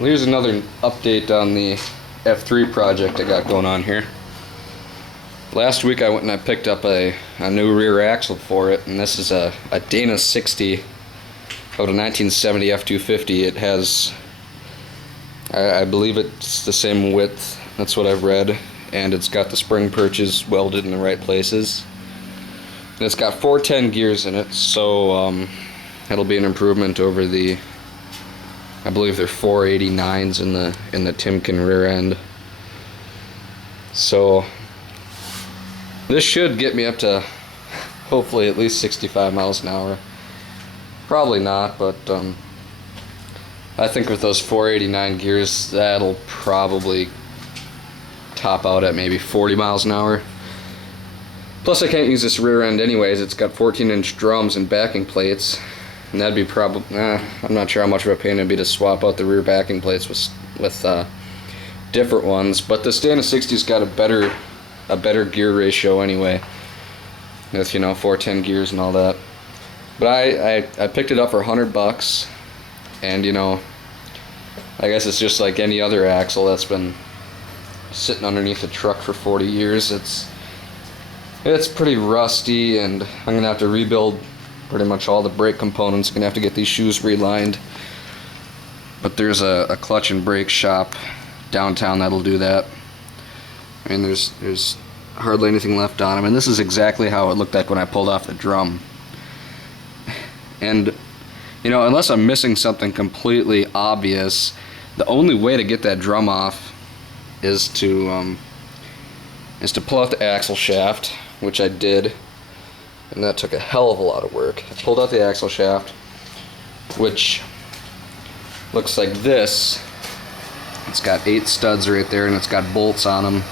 Well, here's another update on the F3 project I got going on here. Last week I went and I picked up a new rear axle for it, and this is a Dana 60 out of 1970 F250. It has, I believe it's the same width, that's what I've read, and it's got the spring perches welded in the right places. And it's got 410 gears in it, so it'll be an improvement over the, I believe they're 489s in the Timken rear end. So this should get me up to hopefully at least 65 miles an hour. Probably not, but I think with those 489 gears, that'll probably top out at maybe 40 miles an hour. Plus I can't use this rear end anyways. It's got 14-inch drums and backing plates, and that'd be probably, I'm not sure how much of a pain it'd be to swap out the rear backing plates with different ones. But the Dana 60's got a better gear ratio anyway, with, you know, 410 gears and all that. But I picked it up for $100, and, you know, I guess it's just like any other axle that's been sitting underneath a truck for 40 years. It's pretty rusty, and I'm gonna have to rebuild pretty much all the brake components. Gonna have to get these shoes relined. But there's a clutch and brake shop downtown that'll do that. I mean, there's hardly anything left on them, and this is exactly how it looked like when I pulled off the drum. And, you know, unless I'm missing something completely obvious, the only way to get that drum off is to pull out the axle shaft, which I did, and that took a hell of a lot of work. I pulled out the axle shaft, which looks like this. It's got 8 studs right there, and it's got bolts on them.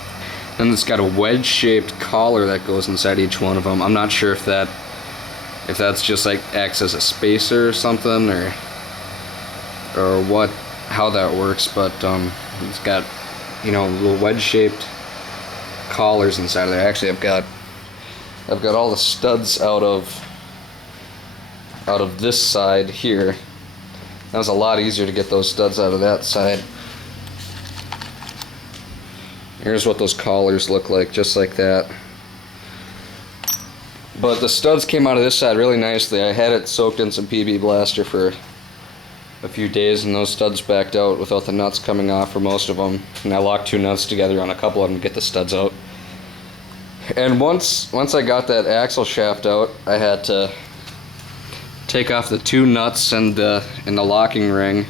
Then it's got a wedge-shaped collar that goes inside each one of them. I'm not sure if that's just like acts as a spacer or something, or how that works. But it's got, you know, little wedge-shaped collars inside of there. Actually, I've got all the studs out of this side here. That was a lot easier to get those studs out of that side. Here's what those collars look like, just like that. But the studs came out of this side really nicely. I had it soaked in some PB Blaster for a few days, and those studs backed out without the nuts coming off for most of them. And I locked 2 nuts together on a couple of them to get the studs out. And once I got that axle shaft out, I had to take off the 2 nuts and the locking ring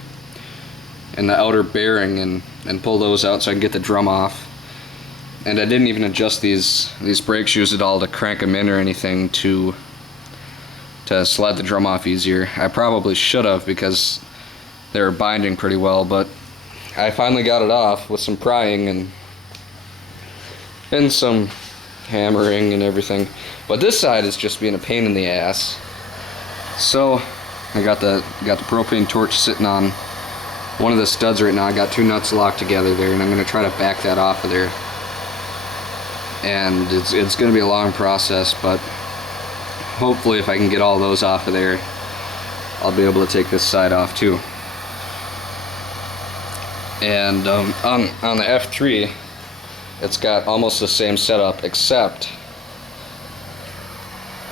and the outer bearing and pull those out so I can get the drum off. And I didn't even adjust these brake shoes at all to crank them in or anything to slide the drum off easier. I probably should have, because they were binding pretty well, but I finally got it off with some prying and some hammering and everything. But this side is just being a pain in the ass. So I got the propane torch sitting on one of the studs right now. I got 2 nuts locked together there, and I'm going to try to back that off of there. And it's going to be a long process, but hopefully if I can get all those off of there, I'll be able to take this side off too. And on the F3, it's got almost the same setup, except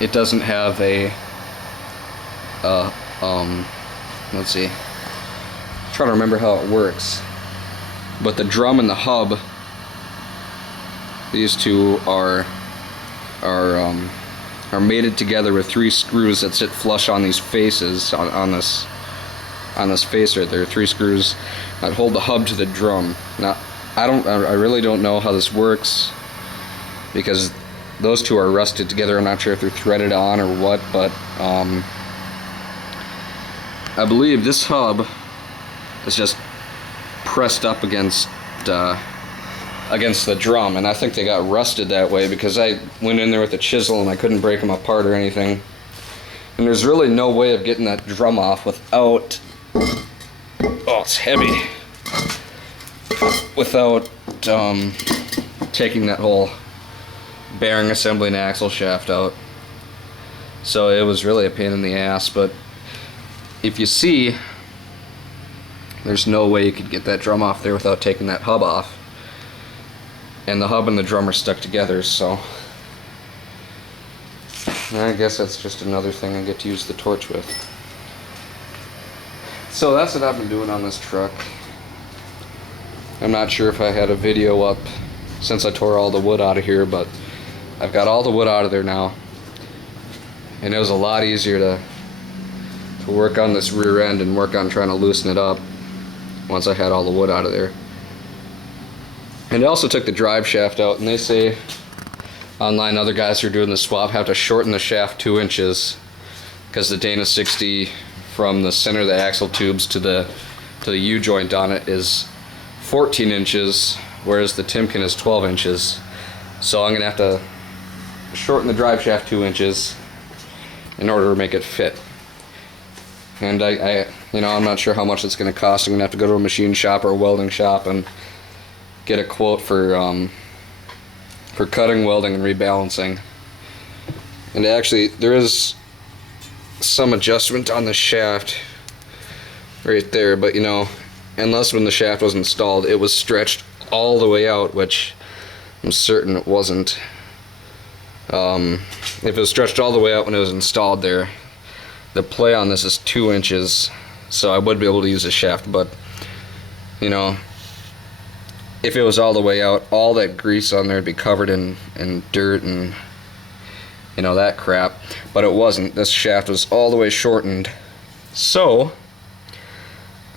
it doesn't have a let's see, I'm trying to remember how it works, but the drum and the hub, these two are mated together with 3 screws that sit flush on these faces, on this facer. There are 3 screws that hold the hub to the drum. Now I really don't know how this works, because those 2 are rusted together. I'm not sure if they're threaded on or what, but I believe this hub is just pressed up against the drum, and I think they got rusted that way because I went in there with a chisel and I couldn't break them apart or anything. And there's really no way of getting that drum off without, oh, it's heavy, without taking that whole bearing assembly and axle shaft out. So it was really a pain in the ass. But if you see, There's no way you could get that drum off there without taking that hub off. And the hub and the drum are stuck together, so I guess that's just another thing I get to use the torch with. So that's what I've been doing on this truck. I'm not sure if I had a video up since I tore all the wood out of here, but I've got all the wood out of there now. And it was a lot easier to work on this rear end and work on trying to loosen it up once I had all the wood out of there. And I also took the drive shaft out, and they say online other guys who are doing the swap have to shorten the shaft 2 inches because the Dana 60 from the center of the axle tubes to the U-joint on it is 14 inches, whereas the Timken is 12 inches. So I'm gonna have to shorten the drive shaft 2 inches in order to make it fit. And I'm not sure how much it's gonna cost. I'm gonna have to go to a machine shop or a welding shop and get a quote for cutting, welding, and rebalancing. And actually, there is some adjustment on the shaft right there, but unless when the shaft was installed, it was stretched all the way out, which I'm certain it wasn't. If it was stretched all the way out when it was installed there, the play on this is 2 inches, so I would be able to use the shaft, but if it was all the way out, all that grease on there would be covered in dirt and that crap, but it wasn't. This shaft was all the way shortened, so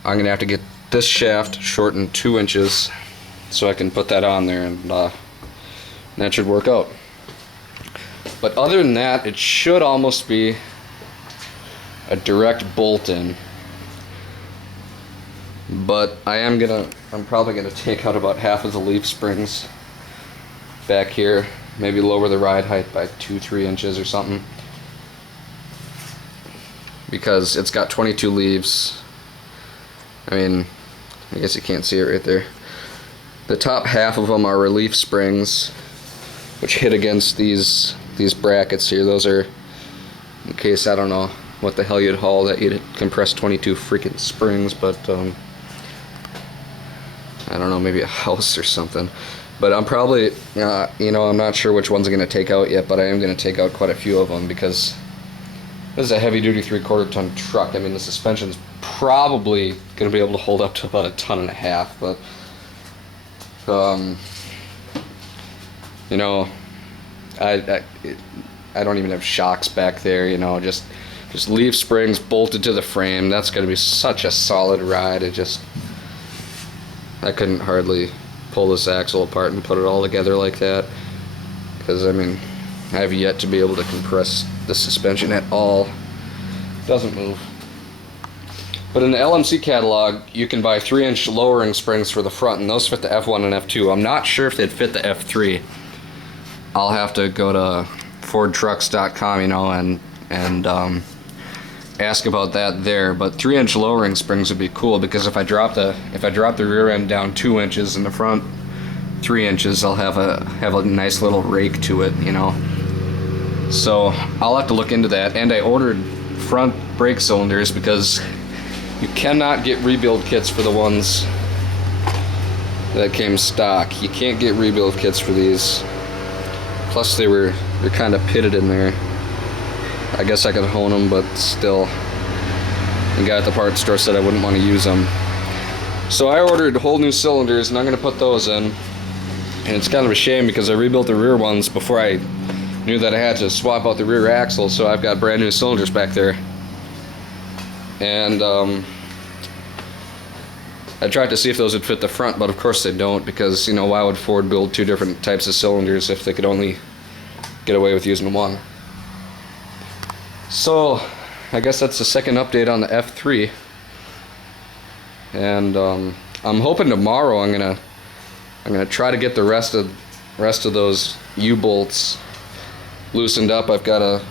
I'm gonna have to get this shaft shortened 2 inches so I can put that on there, and that should work out. But other than that, it should almost be a direct bolt in. But I'm probably gonna take out about half of the leaf springs back here, maybe lower the ride height by 2-3 inches or something, because it's got 22 leaves. I guess you can't see it right there. The top half of them are relief springs, which hit against these brackets here. Those are, in case I don't know what the hell you'd haul that you'd compress 22 freaking springs, but I don't know, maybe a house or something. But I'm probably, I'm not sure which ones I'm going to take out yet, but I am going to take out quite a few of them because this is a heavy-duty 3/4 ton truck. The suspension's probably going to be able to hold up to about 1.5 tons, but I don't even have shocks back there. Just leaf springs bolted to the frame. That's going to be such a solid ride. I couldn't hardly pull this axle apart and put it all together like that, because I have yet to be able to compress the suspension at all. It doesn't move. But in the LMC catalog, you can buy 3-inch lowering springs for the front, and those fit the F1 and F2. I'm not sure if they'd fit the F3. I'll have to go to FordTrucks.com, and ask about that there. But 3-inch lowering springs would be cool, because if I drop the rear end down 2 inches and the front 3 inches, I'll have a nice little rake to it, So I'll have to look into that. And I ordered front brake cylinders because you cannot get rebuild kits for the ones that came stock. You can't get rebuild kits for these. Plus they're kind of pitted in there. I guess I could hone them, but still, the guy at the parts store said I wouldn't want to use them. So I ordered whole new cylinders, and I'm going to put those in. And it's kind of a shame because I rebuilt the rear ones before I knew that I had to swap out the rear axle, so I've got brand new cylinders back there. And I tried to see if those would fit the front, but of course they don't, because why would Ford build 2 different types of cylinders if they could only get away with using one? So I guess that's the second update on the F3, and I'm hoping tomorrow I'm gonna try to get the rest of those U-bolts loosened up. I've got a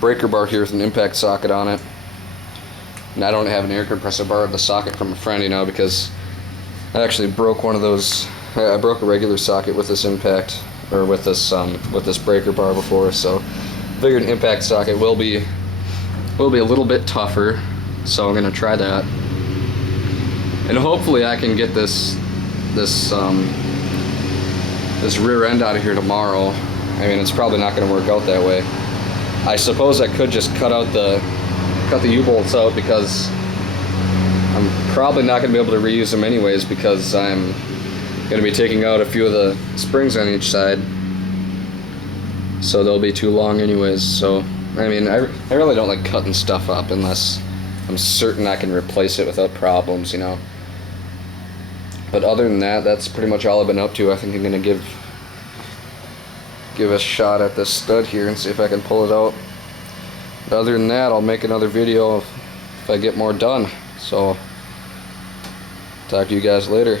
breaker bar here with an impact socket on it, and I don't have an air compressor. I borrowed the socket from a friend, because I actually broke one of those. I broke a regular socket with this impact, or with this breaker bar before, so I figured an impact socket will be a little bit tougher, So I'm gonna try that, and hopefully I can get this rear end out of here tomorrow. I mean, it's probably not going to work out that way. I suppose I could just cut the U-bolts out, because I'm probably not going to be able to reuse them anyways, because I'm going to be taking out a few of the springs on each side, so they'll be too long anyways. So I mean, I really don't like cutting stuff up unless I'm certain I can replace it without problems, you know. But other than that, that's pretty much all I've been up to. I think I'm gonna give a shot at this stud here and see if I can pull it out. But other than that, I'll make another video if I get more done. So talk to you guys later.